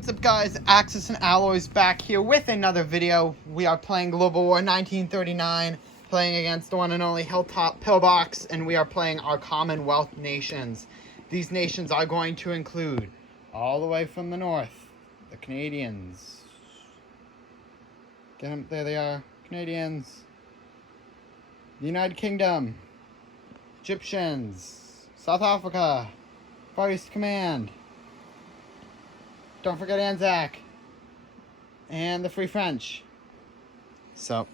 What's up guys, Axis and Alloys back here with another video. We are playing Global War 1939, playing against the one and only Hilltop Pillbox, and we are playing our Commonwealth nations. These nations are going to include, all the way from the north, the Canadians. Get them, there they are, Canadians. The United Kingdom, Egyptians, South Africa, Far East Command. Don't forget Anzac. And the Free French. So,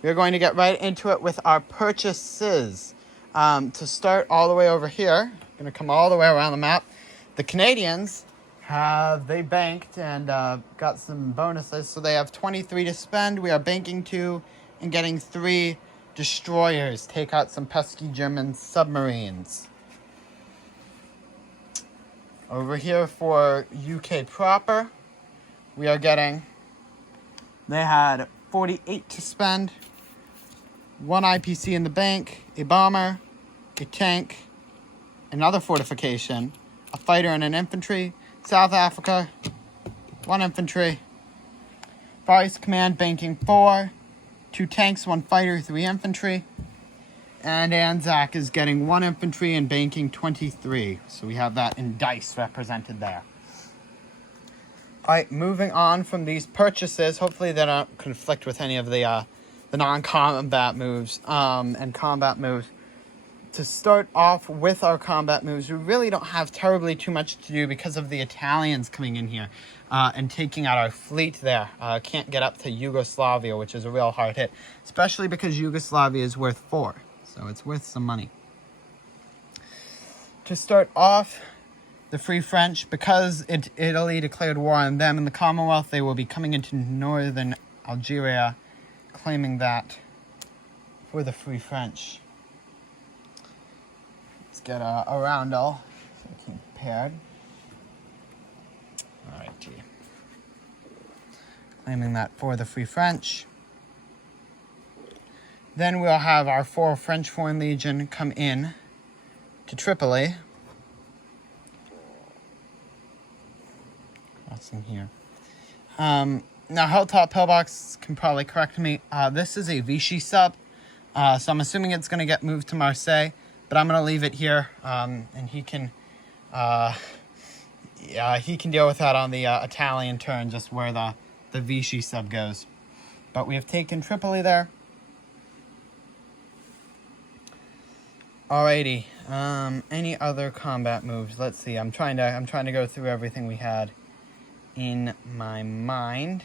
we're going to get right into it with our purchases. To start all the way over here, going to come all the way around the map. The Canadians they banked and got some bonuses. So they have 23 to spend. We are banking 2 and getting 3 destroyers. Take out some pesky German submarines. Over here for UK proper, we are getting, they had 48 to spend, 1 IPC in the bank, a bomber, a tank, another fortification, a fighter and an infantry. South Africa, 1 infantry. Far East Command banking 4, 2 tanks, 1 fighter, 3 infantry. And Anzac is getting 1 infantry and banking 23. So we have that in dice represented there. Alright, moving on from these purchases. Hopefully they don't conflict with any of the non-combat moves and combat moves. To start off with our combat moves, we really don't have terribly too much to do because of the Italians coming in here and taking out our fleet there. Can't get up to Yugoslavia, which is a real hard hit. Especially because Yugoslavia is worth 4. So it's worth some money. To start off, the Free French, because Italy declared war on them in the Commonwealth, they will be coming into northern Algeria, claiming that for the Free French. Let's get a roundel so we can be prepared. Alrighty. Claiming that for the Free French. Then we'll have our 4 French Foreign Legion come in to Tripoli. Crossing here. Now, Hilltop Pillbox can probably correct me. This is a Vichy sub, so I'm assuming it's going to get moved to Marseille, but I'm going to leave it here, and he can deal with that on the Italian turn, just where the Vichy sub goes. But we have taken Tripoli there. Alrighty, any other combat moves? Let's see, I'm trying to go through everything we had in my mind.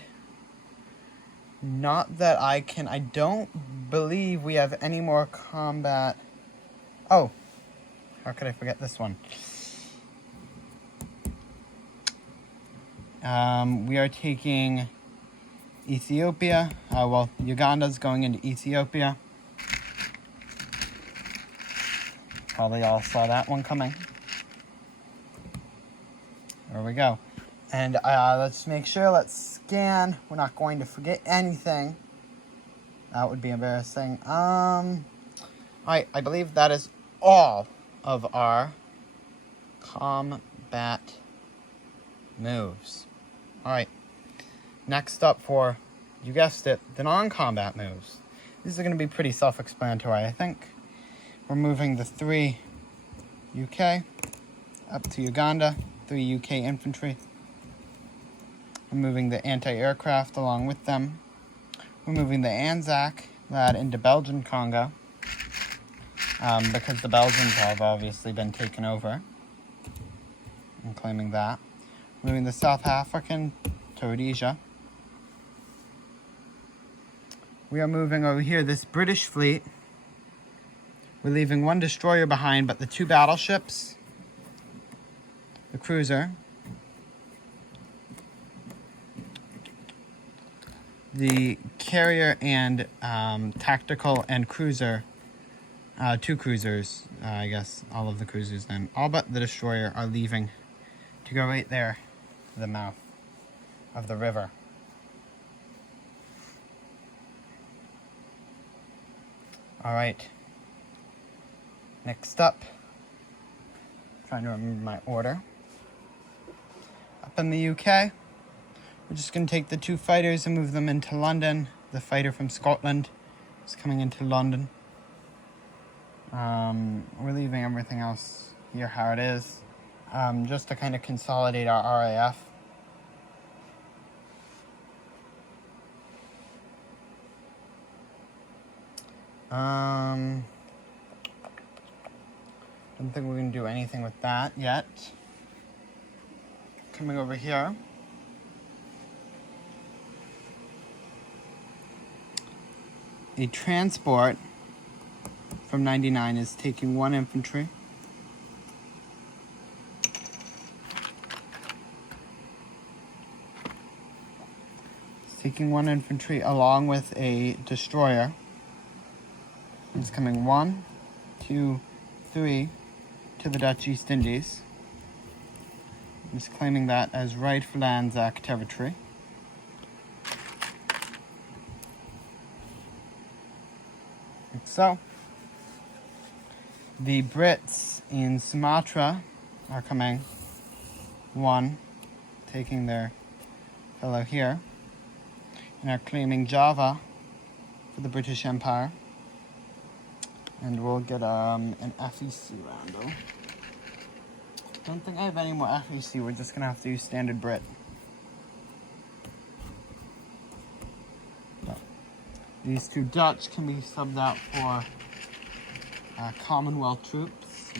Not that I don't believe we have any more combat. Oh, how could I forget this one? We are taking Ethiopia. Well, Uganda's going into Ethiopia. Probably all saw that one coming. There we go. And let's make sure, let's scan. We're not going to forget anything. That would be embarrassing. Alright, I believe that is all of our combat moves. Alright, next up for, you guessed it, the non-combat moves. These are going to be pretty self-explanatory, I think. We're moving the 3 UK up to Uganda, 3 UK infantry. We're moving the anti-aircraft along with them. We're moving the Anzac lad into Belgian Congo because the Belgians have obviously been taken over. I'm claiming that. Moving the South African to Rhodesia. We are moving over here this British fleet. We're leaving 1 destroyer behind, but the 2 battleships, the cruiser, the carrier and tactical and cruiser, 2 cruisers, I guess all of the cruisers then, all but the destroyer are leaving to go right there to the mouth of the river. All right. Next up, trying to remember my order. Up in the UK, We're just going to take the 2 fighters and move them into London. The fighter from Scotland is coming into London. We're leaving everything else here how it is, just to kind of consolidate our RAF. Don't think we're going to do anything with that yet. Coming over here. A transport from 99 is taking 1 infantry. It's taking 1 infantry along with a destroyer. It's coming 1, 2, 3 to the Dutch East Indies. It's claiming that as rightful Anzac territory. Like so. The Brits in Sumatra are coming 1, taking their fellow here, and are claiming Java for the British Empire. And we'll get an FEC rando. Don't think I have any more FEC. We're just gonna have to use standard Brit. So, these 2 Dutch can be subbed out for Commonwealth troops.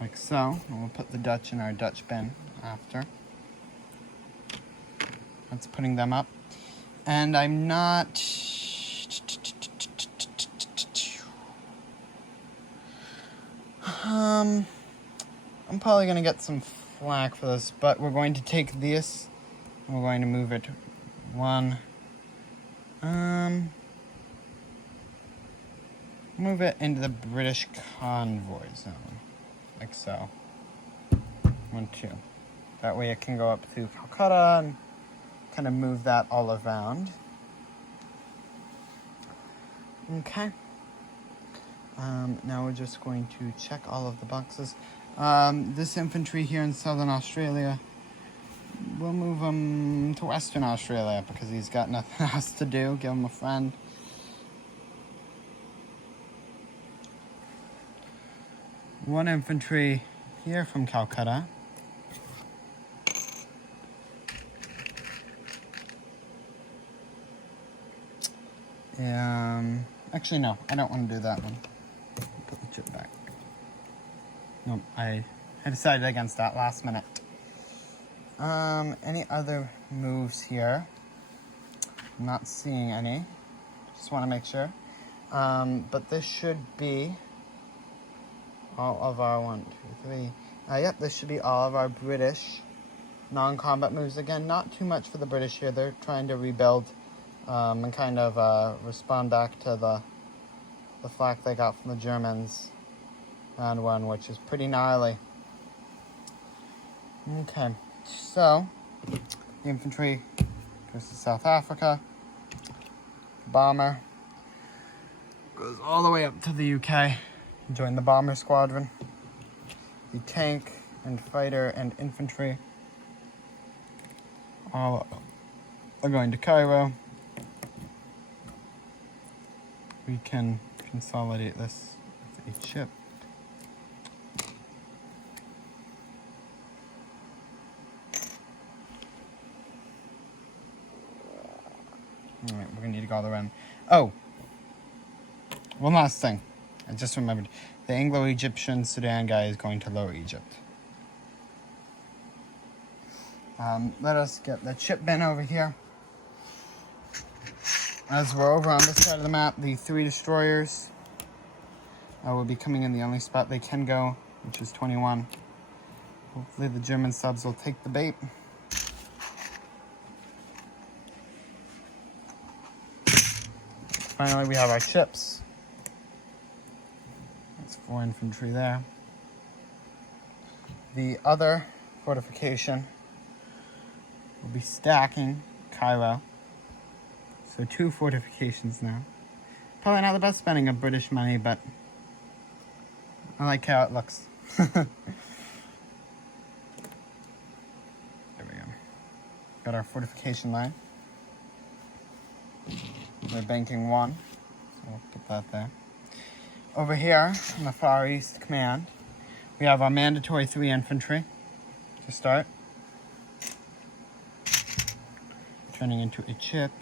Like so. And we'll put the Dutch in our Dutch bin after. That's putting them up. And I'm not... I'm probably going to get some flack for this, but we're going to take this and we're going to move it 1. Move it into the British convoy zone. Like so. 1, 2. That way it can go up through Calcutta and kind of move that all around. Okay. Now we're just going to check all of the boxes. This infantry here in Southern Australia, we'll move him to Western Australia because he's got nothing else to do. Give him a friend. One infantry here from Calcutta. Actually, no, I don't want to do that one. Put the chip back. No, I decided against that last minute. Any other moves here? I'm not seeing any. Just want to make sure. But this should be all of our 1, 2, 3. Yep, this should be all of our British non-combat moves. Again, not too much for the British here. They're trying to rebuild and kind of respond back to the flak they got from the Germans round 1, which is pretty gnarly. Okay, so the infantry goes to South Africa. The bomber goes all the way up to the UK. Join the bomber squadron. The tank and fighter and infantry all are going to Cairo. We can consolidate this with a chip. Alright, we're gonna need to go all around. Oh! One last thing. I just remembered. The Anglo-Egyptian Sudan guy is going to Lower Egypt. Let us get the chip bin over here. As we're over on this side of the map, the 3 destroyers will be coming in the only spot they can go, which is 21. Hopefully the German subs will take the bait. Finally, we have our chips. That's 4 infantry there. The other fortification will be stacking Cairo. So 2 fortifications now. Probably not the best spending of British money, but I like how it looks. Got our fortification line. We're banking 1, so we'll get that there. Over here in the Far East Command, we have our mandatory 3 infantry to start. Turning into a chip.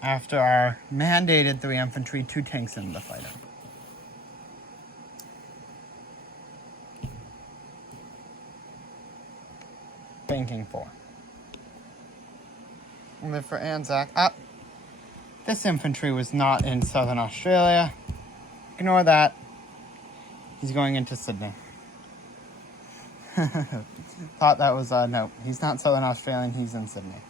After our mandated 3 infantry, 2 tanks in the fighter. Banking 4. And then for Anzac, this infantry was not in Southern Australia. Ignore that. He's going into Sydney. Thought that was, no, he's not Southern Australian, he's in Sydney.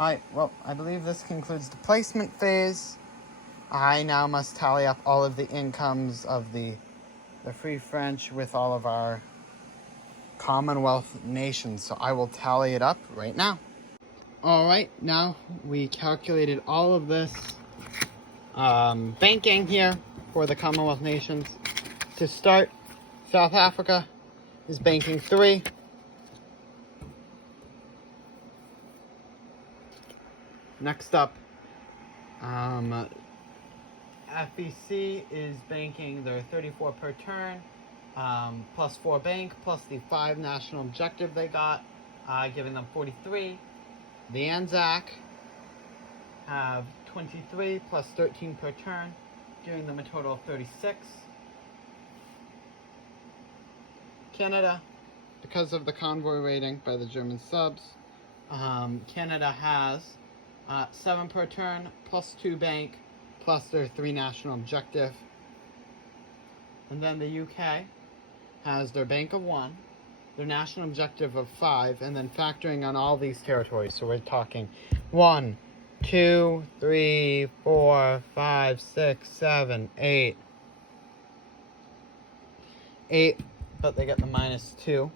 Alright, well, I believe this concludes the placement phase. I now must tally up all of the incomes of the Free French with all of our Commonwealth nations. So I will tally it up right now. Alright, now we calculated all of this banking here for the Commonwealth nations. To start, South Africa is banking 3. Next up, FEC is banking their 34 per turn, plus 4 bank, plus the 5 national objective they got, giving them 43. The Anzac have 23 plus 13 per turn, giving them a total of 36. Canada, because of the convoy raiding by the German subs, Canada has 7 per turn, plus 2 bank, plus their 3 national objective. And then the UK has their bank of 1, their national objective of 5, and then factoring on all these territories. So we're talking 1, 2, 3, 4, 5, 6, 7, 8. 8, but they get the -2.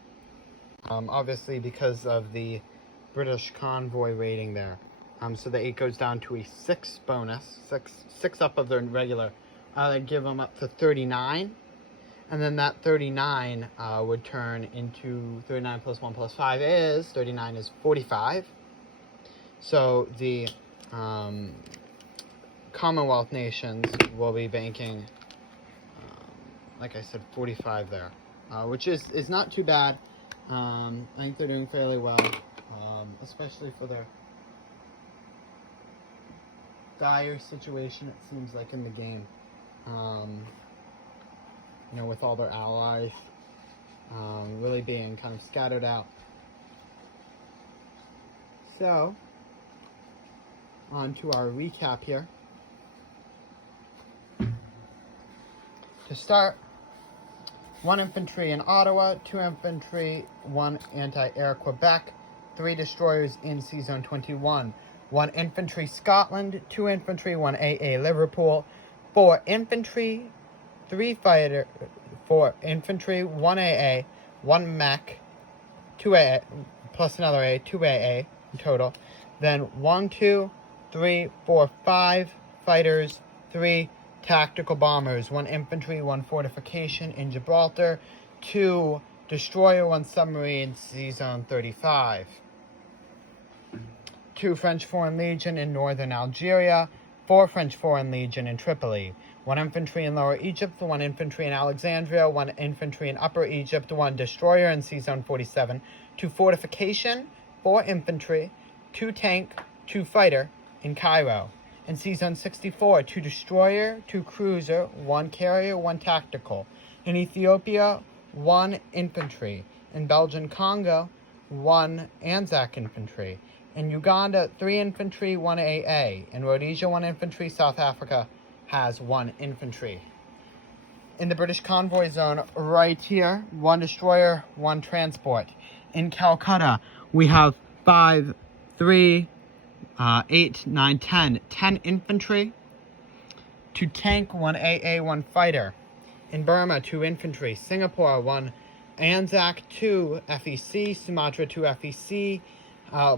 Obviously because of the British convoy raiding there. So the 8 goes down to a 6 bonus, 6 up of their regular. That'd give them up to 39. And then that 39 would turn into 39 plus 1 plus 5 is, 39 is 45. So the Commonwealth nations will be banking, like I said, 45 there. Which is not too bad. I think they're doing fairly well, especially for their dire situation, it seems like, in the game. You know, with all their allies really being kind of scattered out. So, on to our recap here. To start, 1 infantry in Ottawa, 2 infantry, 1 anti-air Quebec, 3 destroyers in C-Zone 21, 1 infantry Scotland, 2 infantry, 1 AA Liverpool, 4 infantry, 3 fighter, 4 infantry, 1 AA, 1 mech, 2 AA, plus another A, 2 AA in total. Then 1, 2, 3, 4, 5 fighters, 3 tactical bombers, 1 infantry, 1 fortification in Gibraltar, 2 destroyer, 1 submarine, C-Zone 35. 2 French Foreign Legion in northern Algeria, 4 French Foreign Legion in Tripoli, 1 infantry in Lower Egypt, 1 infantry in Alexandria, 1 infantry in Upper Egypt, 1 destroyer in C-Zone 47, 2 fortification, 4 infantry, 2 tank, 2 fighter in Cairo. In C-Zone 64, 2 destroyer, 2 cruiser, 1 carrier, 1 tactical. In Ethiopia, 1 infantry. In Belgian Congo, 1 Anzac infantry. In Uganda, 3 infantry, 1 AA. In Rhodesia, 1 infantry. South Africa has 1 infantry. In the British convoy zone, right here, 1 destroyer, 1 transport. In Calcutta, we have 5, 3, 8, 9, 10. 10 infantry, 2 tank, 1 AA, 1 fighter. In Burma, 2 infantry. Singapore, 1 Anzac, 2 FEC. Sumatra, 2 FEC.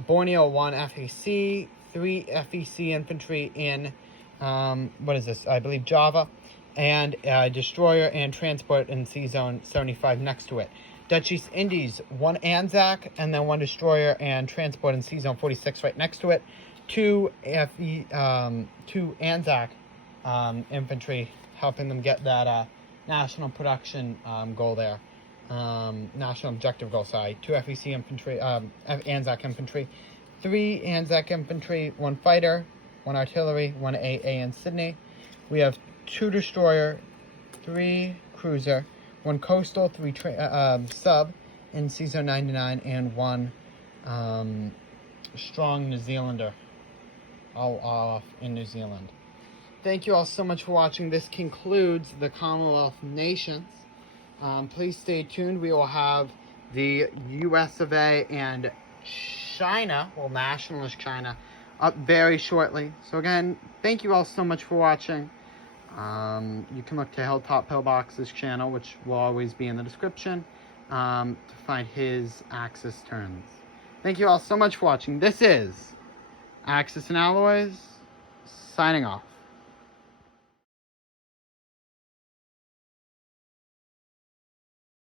Borneo, 1 FEC. 3 FEC infantry in, I believe Java. And destroyer and transport in C-Zone 75 next to it. Dutch East Indies, 1 Anzac, and then 1 destroyer and transport in Sea Zone 46 right next to it. 2 Anzac infantry, helping them get that national production goal there. National objective goal, sorry. 2 FEC infantry, Anzac infantry. 3 Anzac infantry, 1 fighter, 1 artillery, 1 AA in Sydney. We have 2 destroyer, 3 cruiser, 1 coastal, 3 sub in Sea Zone 99, and 1 strong New Zealander, all off in New Zealand. Thank you all so much for watching. This concludes the Commonwealth nations. Please stay tuned. We will have the US of A and China, well, nationalist China, up very shortly. So again, thank you all so much for watching. You can look to Hilltop Pillbox's channel, which will always be in the description, to find his Axis turns. Thank you all so much for watching. This is Axis and Alloys, signing off.